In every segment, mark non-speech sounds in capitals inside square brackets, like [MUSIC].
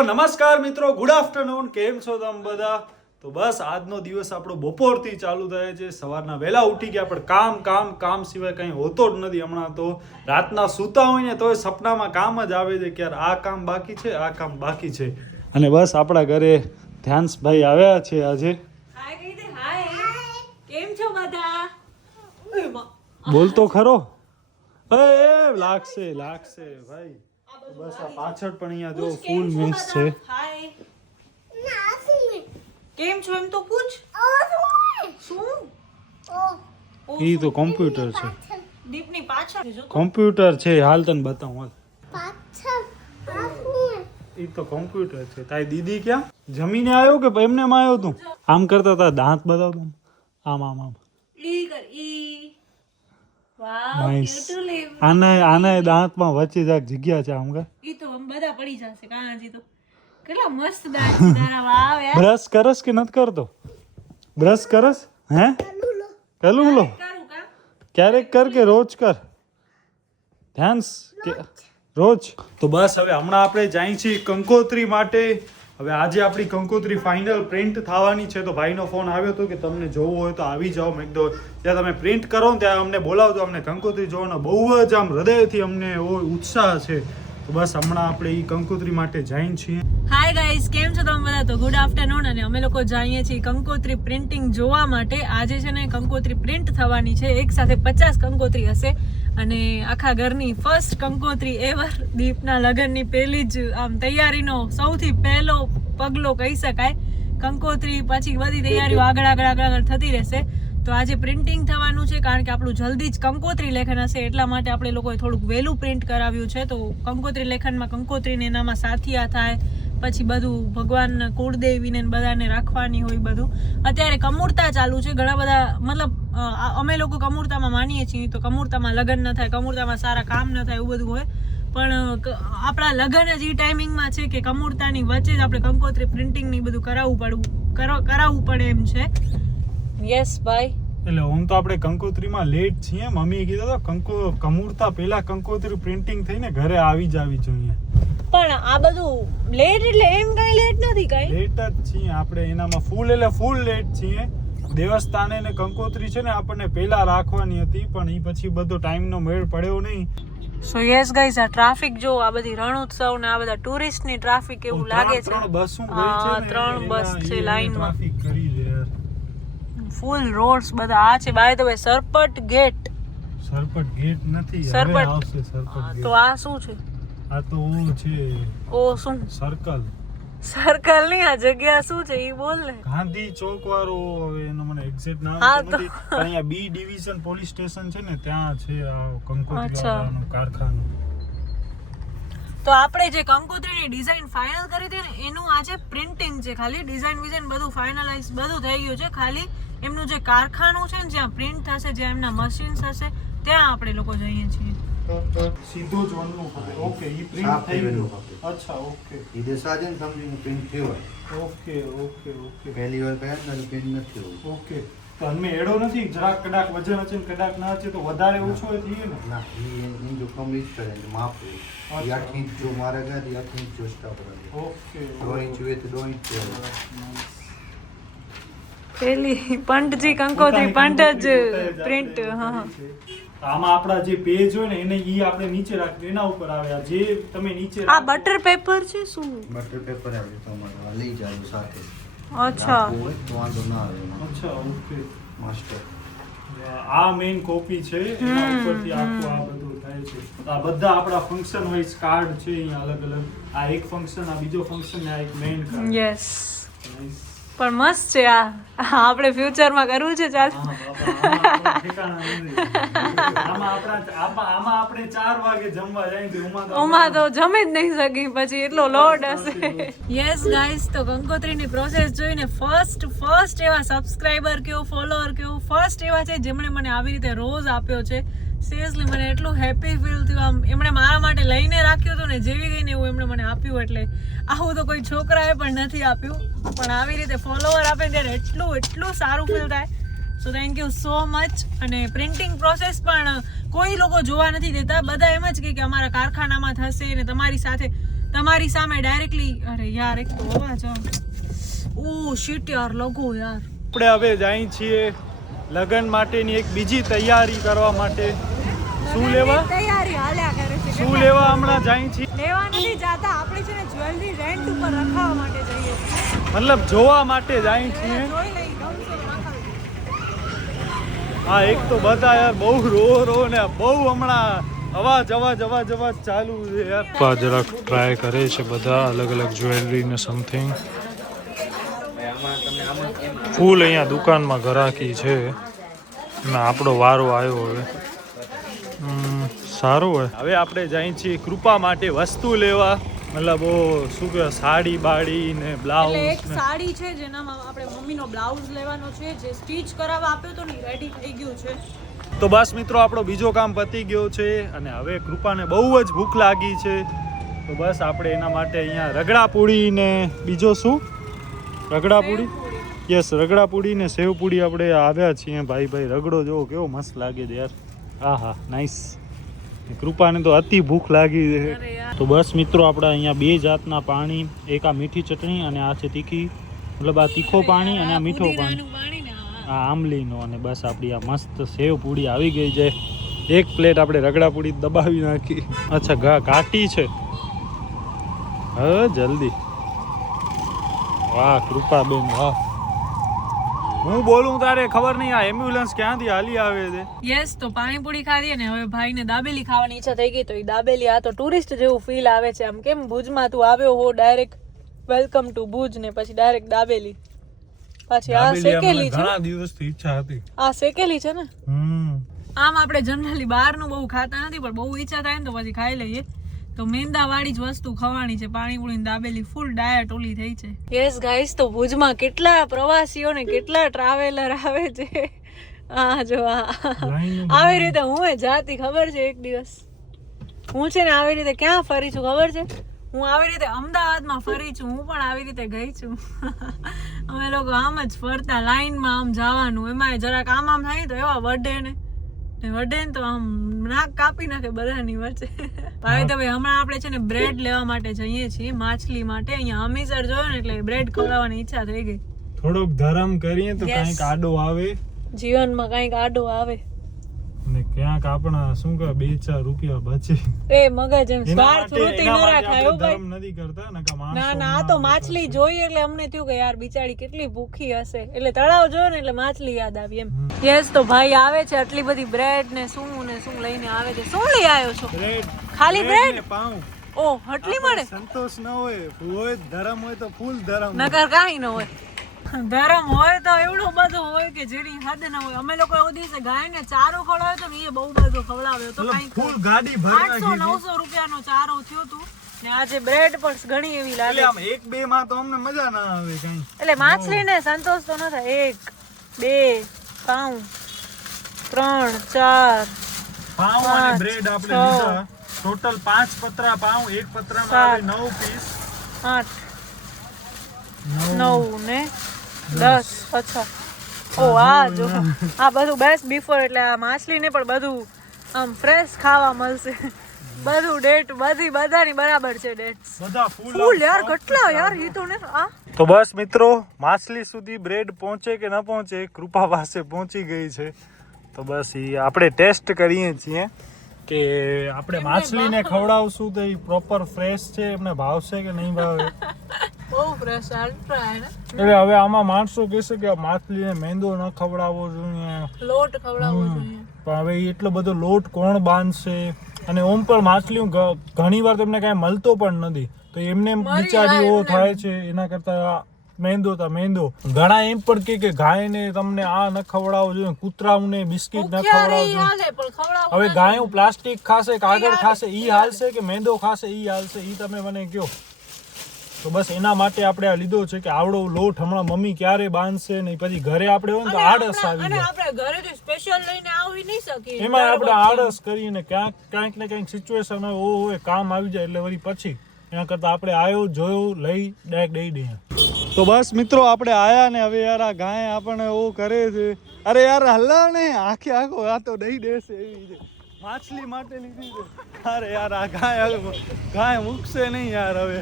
તો નમસ્કાર મિત્રો ગુડ આફ્ટરનૂન કેમ છો તમે બધા? તો બસ આજનો દિવસ આપણો બપોરથી ચાલુ થાય છે. સવારના વહેલા ઉઠી ગયા પણ કામ કામ કામ સિવાય કંઈ હોતો જ નથી હમણાં તો. રાતના સૂતા હોય ને તોય સપનામાં કામ જ આવે છે કે યાર આ કામ બાકી છે આ કામ બાકી છે. અને બસ આપણા ઘરે ધ્યાનસભાઈ આવ્યા છે આજે. કેમ છો બધા? બોલતો ખરો? એ, લાગશે લાગશે ભાઈ. બસ આ પાછળ પણ અહીંયા જો ફૂલ છો મીન્સ છે? કેમ છો એમ તો પૂછ. શું? એ તો કોમ્પ્યુટર છે. દીપની પાછળ? કોમ્પ્યુટર છે હાલ તને બતાવું હાલ. એ તો કોમ્પ્યુટર છે. તારી દીદી ક્યાં? જમીને આવ્યો કે એમને માં આવ્યો તું? આમ કરતા તા દાંત બતાવતો આમ આમ આમ. ઈ કર ઈ. આને આને દાંતમાં વચ્ચે જાક જગ્યા છે આમ ઈ તો બધા પડી જશે કાંજી તો. કેટલા મસ્ત દાંત તારા વાવ બ્રશ કરસ કે નથી કરતો? બ્રશ કરસ? હે? કલું લો. ક્યારેક કર કે? રોજ કર? ધ્યાન કે રોજ. તો બસ હવે હમણાં આપણે જાય છીએ કંકોત્રી માટે હવે આજે આપણી કંકોત્રી ફાઇનલ પ્રિન્ટ થવાની છે તો ભાઈનો ફોન આવ્યો હતો કે તમને જોવું હોય તો આવી જાઓ મેં કીધું ત્યાં તમે પ્રિન્ટ કરો ને ત્યાં અમને બોલાવજો, અમને કંકોત્રી જોવાનો બહુ જ આમ હૃદયથી અમને એવો ઉત્સાહ છે. તો બસ હમણાં આપણે એ કંકોત્રી માટે જઈને છીએ. હાય ગાઈસ કેમ છો તમે બધા? તો ગુડ આફ્ટરનૂન અને અમે લોકો જઈએ છીએ કંકોત્રી પ્રિન્ટિંગ જોવા માટે. આજે છે ને કંકોત્રી પ્રિન્ટ થવાની છે. એક સાથે પચાસ કંકોત્રી હશે. અને આખા ઘરની ફર્સ્ટ કંકોત્રી એવર દીપના લગ્નની પહેલી જ, આમ, તૈયારીનો સૌથી પહેલો પગલો કહી શકાય. કંકોત્રી પછી બધી તૈયારીઓ આગળ આગળ આગળ આગળ થતી રહેશે. તો આજે પ્રિન્ટિંગ થવાનું છે, કારણ કે આપણું જલ્દી જ કંકોત્રી લેખન હશે, એટલા માટે આપણે લોકોએ થોડુંક વહેલું પ્રિન્ટ કરાવ્યું છે. તો કંકોત્રી લેખનમાં કંકોત્રીને એનામાં સાથિયા થાય પછી બધું ભગવાન કુળદેવીને બધાને રાખવાની હોય બધું. અત્યારે કમૂરતા ચાલુ છે. ઘણા બધા, મતલબ અમે લોકો કમૂરતામાં માનીએ છીએ, તો કમૂરતામાં લગ્ન ન થાય, કમૂરતામાં સારા કામ ન થાય, એવું બધું હોય. પણ આપણા લગ્ન જ એ ટાઈમિંગમાં છે કે કમૂરતાની વચ્ચે જ આપણે કંકોત્રી પ્રિન્ટિંગની બધું કરાવવું પડવું કરાવવું પડે એમ છે. યસ ભાઈ એટલે હું તો આપણે કંકોત્રીમાં લેટ છીએ. મમ્મીએ કીધું તો કંકો, કમૂરતા પહેલા કંકોત્રી પ્રિન્ટિંગ થઈને ઘરે આવી જ આવી જોઈએ. પણ આ બધું લેટ એટલે એમ કઈ લેટ નથી કઈ. લેટ જ છીએ આપણે એનામાં ફૂલ એટલે ફૂલ લેટ છીએ. દેવસ્થાને ને કંકોત્રી છે ને આપણને પહેલા રાખવાની હતી પણ એ પછી બધો ટાઈમનો મેળ પડ્યો નહીં. સો યસ ગાઈસ આ ટ્રાફિક જો આ બધી રણોત્સવ ને આ બધા ટુરિસ્ટની ટ્રાફિક એવું લાગે છે. ત્રણ બસો છે ત્રણ બસ છે લાઈનમાં. ફૂલ રોડ્સ બધા આ છે. By the way Sarpat gate Sarpat gate નથી સરપટ. તો આ શું છે? આ તો ઓ છે. ઓ શું? સર્કલ. સર્કલની આ જગ્યા શું છે? ઈ બોલ ને. ગાંધી ચોક વાળો હવે એનો મને એક્ઝેક્ટ નામ નથી અહીંયા બી ડિવિઝન પોલીસ સ્ટેશન છે ને ત્યાં છે આ કંકોત્રી કારખાનું. તો આપણે જે કંકોત્રીની ડિઝાઇન ફાઇનલ કરી હતી ને એનું આજે પ્રિન્ટિંગ છે. ખાલી ડિઝાઇન વિઝાઇન બધું ફાઇનલાઇઝ બધું થઈ ગયું છે. ખાલી એમનું જે કારખાનું છે ને જ્યાં પ્રિન્ટ થશે જ્યાં એમના મશીન્સ હશે ત્યાં આપણે લોકો જઈએ છીએ. સીધું જ વનનું ખપે ઓકે ઈ પ્રિન્ટ થઈ ગયું. અચ્છા ઓકે ઈ દેસાજન સમજીને પ્રિન્ટ થયો હોય. ઓકે ઓકે ઓકે પહેલી વાર કહ્યા ને પ્રિન્ટ નથી થયું. ઓકે તો અમે એડો નથી? જરાક કડાક વજન હશે ને કડાક ના હશે તો વધારે ઓછો હોય થઈએ ને? ના ઈ એની જોખમ ઈ જ કરે ને માપ અચ્છા. આઠ ઇંચ જો મારે ગયા આઠ ઇંચ જો સ્ટાફ કરે ઓકે દો ઇંચ જોઈએ તો દો ઇંચ પેલી પંડજી કંકોત્રી જ પ્રિન્ટ હા હા. આમાં આપણા જે પેજ હોય ને એને ઈ આપણે નીચે રાખીએ એના ઉપર આવે. આ જે તમે નીચે આ બટર પેપર છે શું? બટર પેપર આવે તમારે લઈ જાવ સાથે. અચ્છા. તો વાંધો ના આવે અચ્છા ઓકે. માસ્ટર આ મેઇન કોપી છે એના ઉપરથી આખું આ બધું થાય છે. આ બધા આપણા ફંક્શન વાઇઝ કાર્ડ છે અહીંયા અલગ અલગ. આ એક ફંક્શન આ બીજો ફંક્શન આ એક મેઇન કાર્ડ યસ પણ મસ્ત છે આ. આપણે ફ્યુચરમાં કરવું છે ચાલ. ઉમા તો જમી જ નહીં શકી પછી એટલો લોડ હશે. યસ ગાઈસ તો કંકોત્રીની પ્રોસેસ જોઈને ફર્સ્ટ ફર્સ્ટ એવા સબસ્ક્રાઈબર કેવો ફોલોઅર કેવો ફર્સ્ટ એવા છે જેમણે મને આવી રીતે રોજ આપ્યો છે. સિરિયસલી મને એટલું હેપી ફીલ થયું. આમ એમણે મારા માટે લઈને રાખ્યું હતું ને, જેવી ગઈને એવું એમણે મને આપ્યું એટલે. આવું તો કોઈ છોકરાએ પણ નથી આપ્યું. પણ આવી રીતે ફોલોવર આપે ત્યારે એટલું એટલું સારું ફીલ થાય. So thank you so much અને પ્રિન્ટિંગ પ્રોસેસ પણ કોઈ લોકો જોવા નથી દેતા. બધા એમ જ કહે કે અમારા કારખાનામાં થશે ને તમારી સાથે, તમારી સામે ડાયરેક્ટલી અરે યાર, એક તો અવાજ ઓ શીટ યાર લગો યાર. આપણે હવે જાય છીએ લગ્ન માટેની એક બીજી તૈયારી કરવા માટે. શું લેવા? તૈયારી હાલ્યા કરે છે. શું લેવા હમણાં જાય છીએ લેવા નથી જાતા. આપણે છે ને જ્વેલરી રેન્ટ ઉપર રખાવવા માટે જઈએ મતલબ જોવા માટે જાય છીએ? રખાવી હા એક તો બધા યાર બહુ રો રો ને બહુ હમણાં અવાજ અવાજ અવાજ અવાજ ચાલુ છે યાર. જરાક ટ્રાય કરે છે બધા અલગ અલગ જ્વેલરી ને સમથિંગ ફૂલ અહીંયા દુકાનમાં ઘરાકી છે. ને આપણો વારો આવ્યો હવે. સારું હોય. હવે આપણે જઈએ છીએ કૃપા માટે વસ્તુ લેવા. મતલબ ઓ શું કહેવાય સાડી બાડી ને એટલે એક બ્લાઉઝ સાડી છે જેનામાં આપણે મમ્મીનો બ્લાઉઝ લેવાનો છે. જે સ્ટીચ કરાવવા આપ્યો તો ને રેડી થઈ ગયું છે. તો બસ મિત્રો આપણો બીજો કામ પતી ગયો છે અને હવે કૃપાને બહુ જ ભૂખ લાગી છે. તો બસ આપણે એના માટે અહીંયા રગડા પૂડી ને બીજો શું? રગડા પૂડી યસ રગડા પૂડી ને સેવ પૂડી આપણે આવ્યા છીએ. ભાઈ ભાઈ રગડો જોવો કેવો મસ્ત લાગે છે યાર. હા હા નાઈસ કૃપાને તો અતિ ભૂખ લાગી છે. તો બસ મિત્રો આપણે અહીંયા બે જાતના પાણી એક આ મીઠી ચટણી અને આ છે તીખી. મતલબ આ તીખો પાણી અને આ મીઠો પાણી. આ. આંબલીનો અને બસ આપણી આ મસ્ત સેવ પૂડી આવી ગઈ છે. એક પ્લેટ આપણે રગડા પૂડી દબાવી નાખી. અચ્છા ઘા ઘાટી છે. હ જલ્દી. વાહ કૃપાબેન વાહ. હું બોલું તારે ખબર નહીં આ એમ્બ્યુલન્સ ક્યાંથી હાલી આવે છે? યસ તો પાણીપુરી ખાધી ને હવે ભાઈને દાબેલી ખાવાની ઈચ્છા થઈ ગઈ તો એ દાબેલી આ તો ટુરિસ્ટ જેવું ફીલ આવે છે. આમ કેમ ભુજમાં તું આવ્યો હો ડાયરેક્ટ વેલકમ ટુ ભુજ ને પછી ડાયરેક્ટ દાબેલી. પાછી આ શેકેલી છે દિવસથી ઈચ્છા હતી. આ શેકેલી છે ને? હમ. આમ આપણે જનરલી બહારનું બહુ ખાતા નથી પણ બહુ ઈચ્છા થાય ને તો પછી ખાઈ લઈએ. તો મેંદાવાળી જ વસ્તુ ખાવાની છે. પાણીપુરી દાબેલી ફૂલ ડાયટ ઓલી થઈ છે. યસ ગાઈસ તો ભુજમાં કેટલા પ્રવાસીઓ ને કેટલા ટ્રાવેલર આવે છે. આ જો આવી રીતે હું જાતી ખબર છે એક દિવસ. હું છે ને આવી રીતે ક્યાં ફરી છું ખબર છે? હું આવી રીતે અમદાવાદમાં ફરી છું. હું પણ આવી રીતે ગઈ છું. [LAUGHS] અમે લોકો આમ જ ફરતા લાઈનમાં આમ જવાનું. એમાં જરાક આમ આમ થાય તો એવા વડે ને. વડે તો આમ નાક કાપી નાખે બધાની વચ્ચે. ભાઈ તો ભાઈ હમણાં આપણે છે ને બ્રેડ લેવા માટે જઈએ છીએ માછલી માટે. અહીંયા હમીસર જોયો ને એટલે બ્રેડ ખવડાવવાની ઈચ્છા થઈ ગઈ. થોડોક ધરમ કરીએ તો. કંઈક આડો આવે. જીવનમાં કંઈક આડો આવે. ને ક્યાંક આપણા શું કે બે ચાર રૂપિયા બચે. એ મગજ એમ સ્વાર્થ વૃત્તિ ન રાખાય ભાઈ. નથી કરતા નકર માણસ ના ના આ તો માછલી જોઈ એટલે અમને થયું કે યાર બિચારી કેટલી ભૂખી હશે. એટલે તળાવ જોયો ને એટલે માછલી યાદ આવી એમ. યસ તો ભાઈ આવે છે આટલી બધી બ્રેડ ને શું ને શું લઈને આવે છે. શું લઈ આવ્યો છો? બ્રેડ ખાલી બ્રેડ? પાઉં. ઓ હટલી મળે? સંતોષ ન હોય હોય ધરમ હોય તો ફૂલ ધરમ નગર કાંઈ ન હોય. ધરમ હોય તો એવડો બધો હોય કે જેની હદ ન હોય. અમે લોકો એવું દિવસે ગાયને ચારો ખવડાવ્યો તો એ બહુ બધો ખવડાવ્યો તો કઈ ફૂલ ગાડી ભરી આઠસો. નવસો રૂપિયાનો ચારો થયો તું. ને આજે બ્રેડ પણ ઘણી એવી લાગે એટલે આમ એક બે માં તો અમને મજા ના આવે કઈ. એટલે માછલીને સંતોષ તો ન થાય. એક બે પાઉં ત્રણ ચાર પાઉં અને બ્રેડ આપણે લીધા. ટોટલ પાંચ પતરા પાઉં એક પતરામાં આવે નવ પીસ આઠ નવ. ને દસ. અચ્છા. ઓ આ જો. આ બધું બેસ્ટ બિફોર એટલે આ માછલીને પણ બધું આમ ફ્રેશ ખાવા મળશે. બધું ડેટ બધી બધાની બરાબર છે ડેટ બધા ફૂલ યાર કેટલા યાર ઈ તો ને આ. તો બસ મિત્રો માછલી સુધી બ્રેડ પહોંચે કે ન પહોંચે કૃપા પાસે પહોંચી ગઈ છે. તો બસ એ આપણે ટેસ્ટ કરીએ છીએ કે આપણે માછલીને ખવડાવશું તો એ પ્રોપર ફ્રેશ છે એમને ભાવશે કે નહીં ભાવે? [LAUGHS] બહુ ફ્રેશ એટલે હવે આમાં માણસો કહેશે કે આ માછલીને મેંદો ન ખવડાવવો જોઈએ. લોટ ખવડાવવો જોઈએ. પણ હવે એટલો બધો લોટ કોણ બાંધશે? અને ઓમ પણ માછલીઓ ઘણી વાર તમને કાંઈ મળતો પણ નથી. તો એમને બિચારીઓ થાય છે એના કરતા મેંદો તા મેંદો. ઘણા એમ પણ કે કે ગાયને તમને આ ન ખવડાવવું જોઈએ કૂતરાઓને બિસ્કિટ ન ખવડાવવું જોઈએ. હવે ગાયો પ્લાસ્ટિક ખાશે કાગળ ખાશે ઈ ઈ હાલશે કે મેંદો ખાશે ઈ હાલશે ઈ તમે મને કયો તો બસ એના માટે આપણે આ લીધો છે કે આવડો લોટ હમણાં મમ્મી ક્યારે બાંધશે નહીં પછી ઘરે આપણે હોય ને તો આળસ આવી અને જાય. આપણે ઘરેથી સ્પેશિયલ લઈને આવી નહીં શકીએ. એમાં આપણે. આળસ કરીને ક્યાંક ક્યાંક ને ક્યાંક સિચ્યુએશન હોય ઓ હોય કામ આવી જાય એટલે વળી પછી એના કરતાં આપણે આવ્યો જોયો લઈ ડાયરેક્ટ દઈ દઈએ. તો બસ મિત્રો આપણે આયા ને હવે યાર આ ગાય આપણને ઓ કરે છે. અરે યાર હલ્લા ને આખે આખો આ તો દઈ દેશે એવી છે માછલી માટે લીધી છે. અરે યાર આ ગાય ગાય મૂકશે નહીં યાર હવે.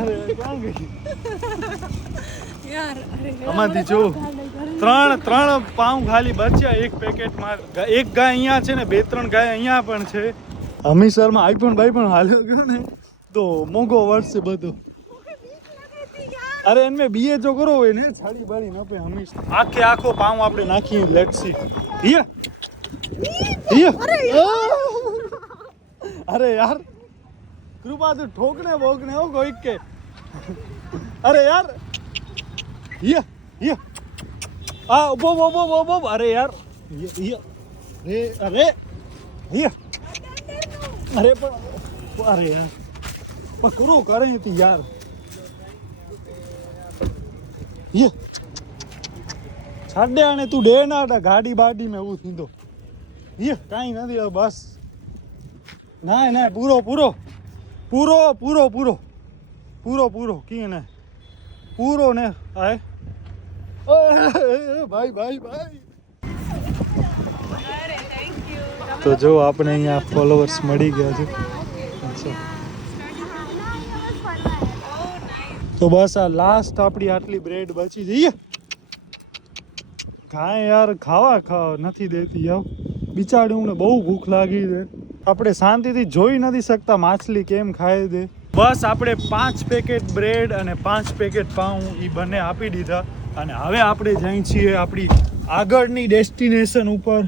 અરે ક્યાં ગઈ? યાર આમાંથી જો ત્રણ ત્રણ પાઉં ખાલી બચ્યા એક પેકેટમાં એક ગાય અહીંયા છે ને બે ત્રણ ગાય અહીંયા પણ છે. હમીસરમાં આઈફોન ભાઈ પણ હાલ્યો ગયો ને તો મોંઘો વર્ષે બધો. અરે એને બીએ જો કરો હોય ને છાડી બાળી ન પે હમીશ આખે આખો પાઉં આપણે નાખી લેટ સી હિયા અરે યાર. કૃપા તું ઠોકને બોકને હો કોઈક કે. અરે યાર. હિયા હિયા આ ઊભો ઊભો ઊભો ઊભો અરે યાર. હિયા હિયા અરે. હિયા અરે પણ અરે યાર. પણ કરું કરે હતી યાર. હિયા છાડે આને તું ડે ના ગાડી બાડી મેં એવું હિયા કાંઈ નથી બસ. ના ના, પૂરો પૂરો. પૂરો પૂરો પૂરો. પૂરો પૂરો, કી ને. પૂરો ને હા ભાઈ ભાઈ ભાઈ. તો જો આપણે અહીંયા ફોલોવર્સ મળી ગયા છે. તો બસ આ લાસ્ટ આપણી આટલી બ્રેડ બચી જઈએ કાંઈ યાર ખાવા ખાવા નથી દેતી યાર બિચારીઓને બહુ ભૂખ લાગી છે. આપણે શાંતિથી જોઈ નથી શકતા માછલી કેમ ખાય છે. બસ આપણે પાંચ પેકેટ બ્રેડ અને પાંચ પેકેટ પાઉં એ બંને આપી દીધા. અને હવે આપણે જઈએ છીએ આપણી આગળની ડેસ્ટિનેશન ઉપર.